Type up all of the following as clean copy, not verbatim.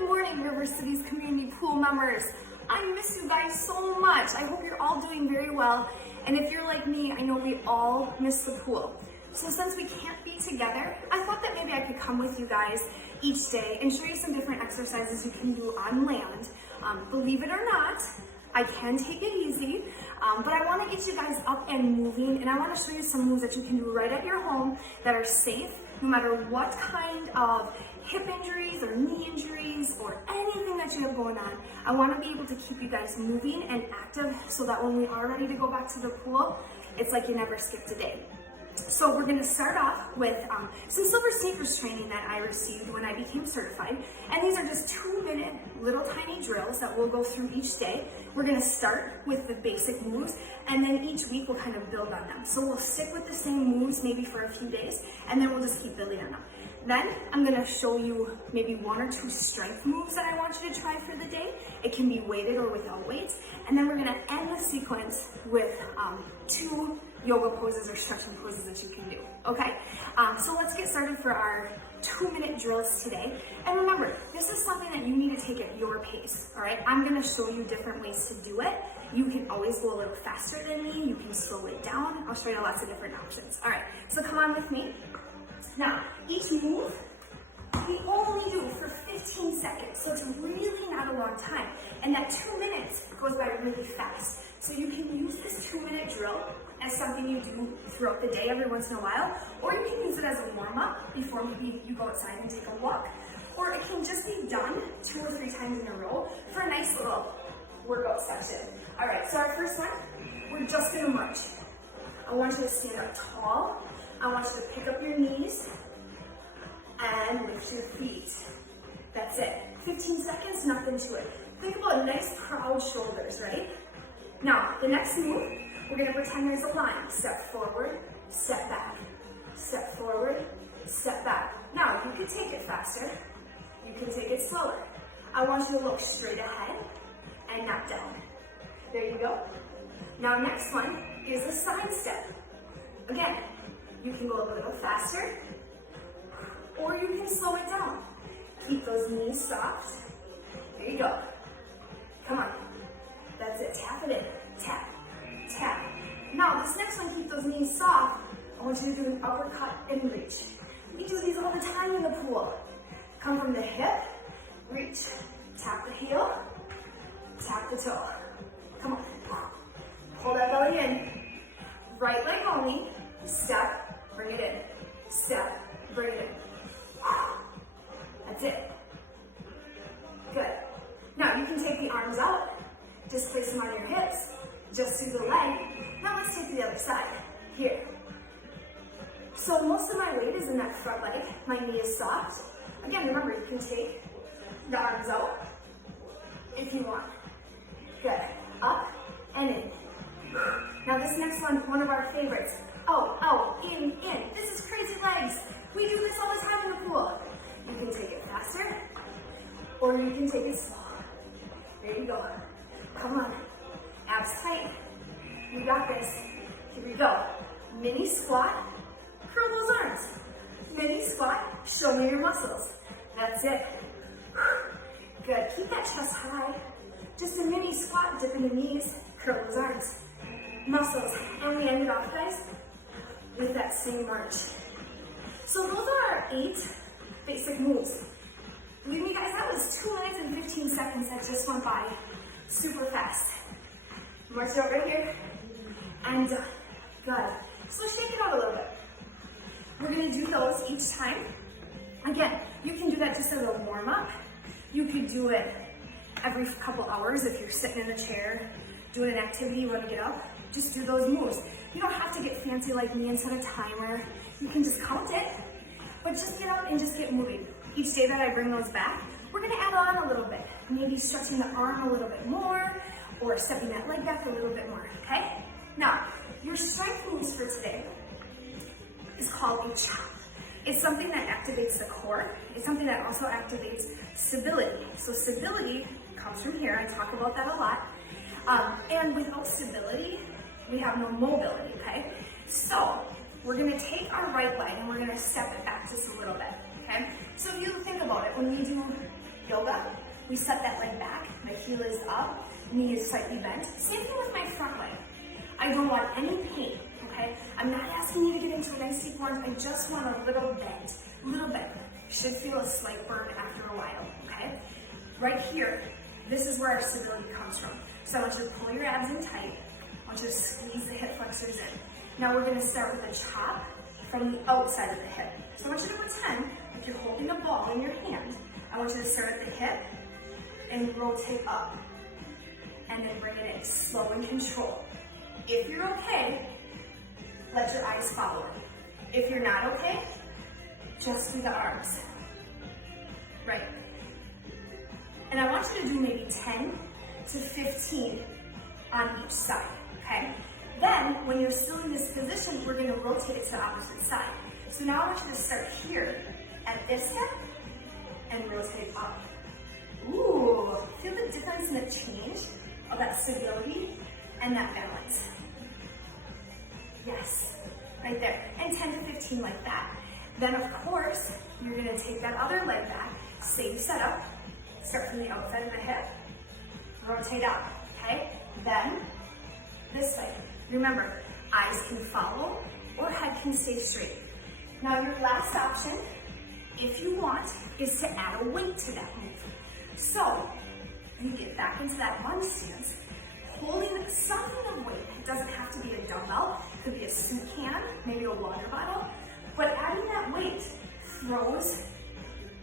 Good morning, River Cities Community Pool members. I miss you guys so much. I hope you're all doing very well. And if you're like me, I know we all miss the pool. So since we can't be together, I thought that maybe I could come with you guys each day and show you some different exercises you can do on land. Believe it or not, I can take it easy, but I want to get you guys up and moving, and I want to show you some moves that you can do right at your home that are safe, no matter what kind of hip injuries or knee injuries or anything that you have going on. I want to be able to keep you guys moving and active so that when we are ready to go back to the pool, it's like you never skipped a day. So we're going to start off with some silver sneakers training that I received when I became certified. And these are just 2-minute little tiny drills that we'll go through each day. We're going to start with the basic moves, and then each week we'll kind of build on them. So we'll stick with the same moves maybe for a few days, and then we'll just keep building on them. Then I'm going to show you maybe 1 or 2 strength moves that I want you to try for the day. It can be weighted or without weights. And then we're going to end the sequence with 2 yoga poses or stretching poses that you can do, okay? So let's get started for our 2-minute drills today. And remember, this is something that you need to take at your pace, all right? I'm gonna show you different ways to do it. You can always go a little faster than me. You can slow it down. I'll show you lots of different options. All right, so come on with me. Now, each move, we only do for 15 seconds, so it's really not a long time. And that 2 minutes goes by really fast. So you can use this 2-minute drill as something you do throughout the day every once in a while, or you can use it as a warm-up before maybe you go outside and take a walk, or it can just be done 2 or 3 times in a row for a nice little workout session. All right, so our first one, we're just gonna march. I want you to stand up tall. I want you to pick up your knees and lift your feet. That's it. 15 seconds, nothing to it. Think about nice proud shoulders, right? Now, the next move, we're gonna pretend there's a line. Step forward, step back. Step forward, step back. Now, you can take it faster. You can take it slower. I want you to look straight ahead and not down. There you go. Now, next one is a side step. Again, you can go a little faster, or you can slow it down. Keep those knees soft. There you go. Come on. That's it. Tap it in. Tap. Tap. Now, this next one, keep those knees soft. I want you to do an uppercut and reach. We do these all the time in the pool. Come from the hip, reach. Tap the heel, tap the toe. Come on. Pull that belly in. Right leg only. Step, bring it in. Step, bring it in. That's it. Good. Now, you can take the arms out. Just place them on your hips. Just do the leg. Now let's take the other side. Here. So most of my weight is in that front leg. My knee is soft. Again, remember, you can take the arms out if you want. Good. Up and in. Now this next one of our favorites. Out, out, in. This is crazy legs. We do this all the time in the pool. You can take it faster, or you can take it slow. There you go. Come on. Abs tight. You got this. Here we go. Mini squat. Curl those arms. Mini squat. Show me your muscles. That's it. Good. Keep that chest high. Just a mini squat. Dip in the knees. Curl those arms. Muscles. And we end it off, guys, with that same march. So those are our 8 basic moves. Believe me, guys, that was 2 minutes and 15 seconds that just went by super fast. March out right here, and done. Good. So shake it out a little bit. We're gonna do those each time. Again, you can do that just as a warm-up. You could do it every couple hours if you're sitting in a chair, doing an activity, you wanna get up. Just do those moves. You don't have to get fancy like me and set a timer. You can just count it, but just get up and just get moving. Each day that I bring those back, we're gonna add on a little bit. Maybe stretching the arm a little bit more, or stepping that leg back a little bit more, okay? Now, your strength moves for today is called a chop. It's something that activates the core. It's something that also activates stability. So stability comes from here. I talk about that a lot. And without stability, we have no mobility, okay? So we're gonna take our right leg and we're gonna step it back just a little bit, okay? So if you think about it, when we do yoga, we set that leg back, my heel is up, knee is slightly bent. Same thing with my front leg. I don't want any pain, okay? I'm not asking you to get into a nice deep lunge, I just want a little bend, You should feel a slight burn after a while, okay? Right here, this is where our stability comes from. So I want you to pull your abs in tight. I want you to squeeze the hip flexors in. Now we're gonna start with a chop from the outside of the hip. So I want you to pretend like you're holding a ball in your hand. I want you to start at the hip and rotate up. And then bring it in, slow and control. If you're okay, let your eyes follow it. If you're not okay, just do the arms. Right. And I want you to do maybe 10 to 15 on each side, okay? Then, when you're still in this position, we're gonna rotate it to the opposite side. So now I want you to start here at this hip and rotate up. Ooh, feel the difference in the change of that stability and that balance. Yes, right there. And 10 to 15 like that. Then of course, you're gonna take that other leg back, same setup, start from the outside of the hip, rotate up, okay? Then, this way. Remember, eyes can follow or head can stay straight. Now your last option, if you want, is to add a weight to that move. So, you get back into that lunge stance, holding something of weight. It doesn't have to be a dumbbell, it could be a soup can, maybe a water bottle, but adding that weight throws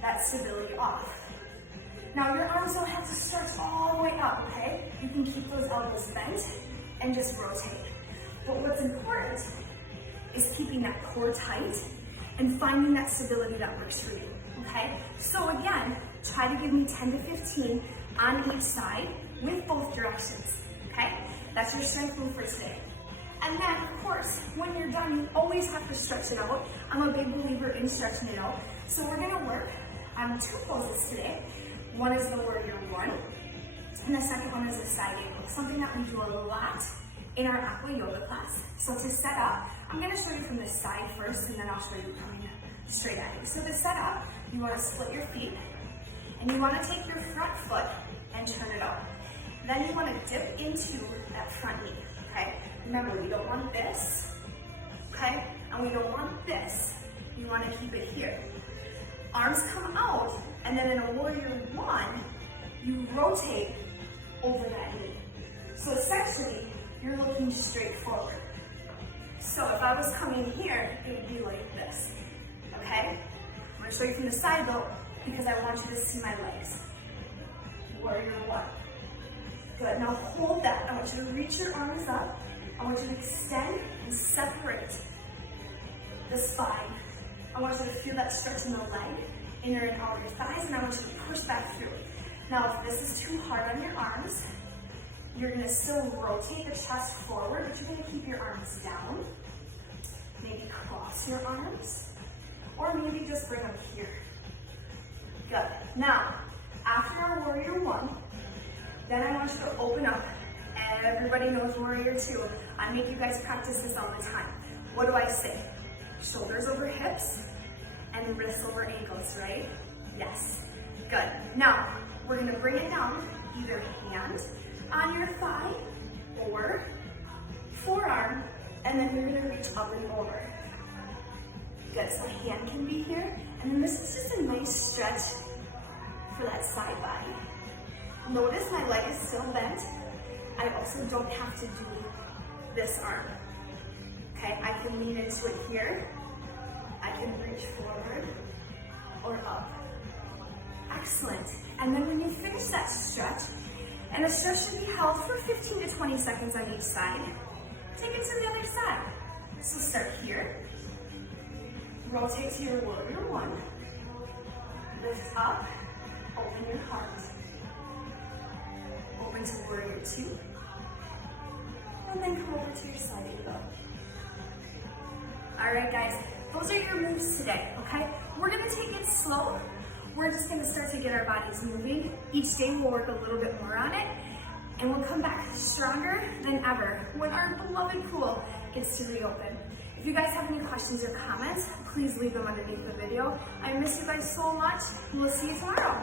that stability off. Now your arms don't have to stretch all the way up, okay? You can keep those elbows bent and just rotate. But what's important is keeping that core tight and finding that stability that works for you, okay? So again, try to give me 10 to 15 on each side with both directions, okay? That's your strength move for today. And then, of course, when you're done, you always have to stretch it out. I'm a big believer in stretching it out. So we're gonna work on 2 poses today. One is the warrior one, and the second one is a side angle, something that we do a lot in our aqua yoga class. So to set up, I'm gonna show you from the side first, and then I'll show you coming straight at you. So to set up, you wanna split your feet, and you wanna take your front foot and turn it up. Then you wanna dip into that front knee, okay? Remember, we don't want this, okay? And we don't want this. You wanna keep it here. Arms come out, and then in a warrior one, you rotate over that knee. So essentially, you're looking straight forward. So if I was coming here, it would be like this, okay? I'm gonna show you from the side though, because I want you to see my legs. Warrior one. Good, now hold that. I want you to reach your arms up. I want you to extend and separate the spine. I want you to feel that stretch in the leg, inner and outer thighs, and I want you to push back through. Now, if this is too hard on your arms, you're gonna still rotate the chest forward, but you're gonna keep your arms down. Maybe cross your arms, or maybe just bring them here. Good. Now, after our warrior one, then I want you to open up. Everybody knows warrior two. I make you guys practice this all the time. What do I say? Shoulders over hips and wrists over ankles, right? Yes. Good. Now, we're gonna bring it down, either hand on your thigh or forearm, and then you're gonna reach up and over. Good, so hand can be here, and then this is just a nice stretch for that side body. Notice my leg is still bent. I also don't have to do this arm. Okay, I can lean into it here. I can reach forward or up. Excellent. And then when you finish that stretch, and the stretch should be held for 15 to 20 seconds on each side, take it to the other side. So start here, rotate to your warrior one, lift up, open your heart, open to warrior two, and then come over to your side angle. All right, guys, those are your moves today, okay? We're gonna take it slow. We're just gonna start to get our bodies moving. Each day we'll work a little bit more on it, and we'll come back stronger than ever when our beloved pool gets to reopen. If you guys have any questions or comments, please leave them underneath the video. I miss you guys so much, and we'll see you tomorrow.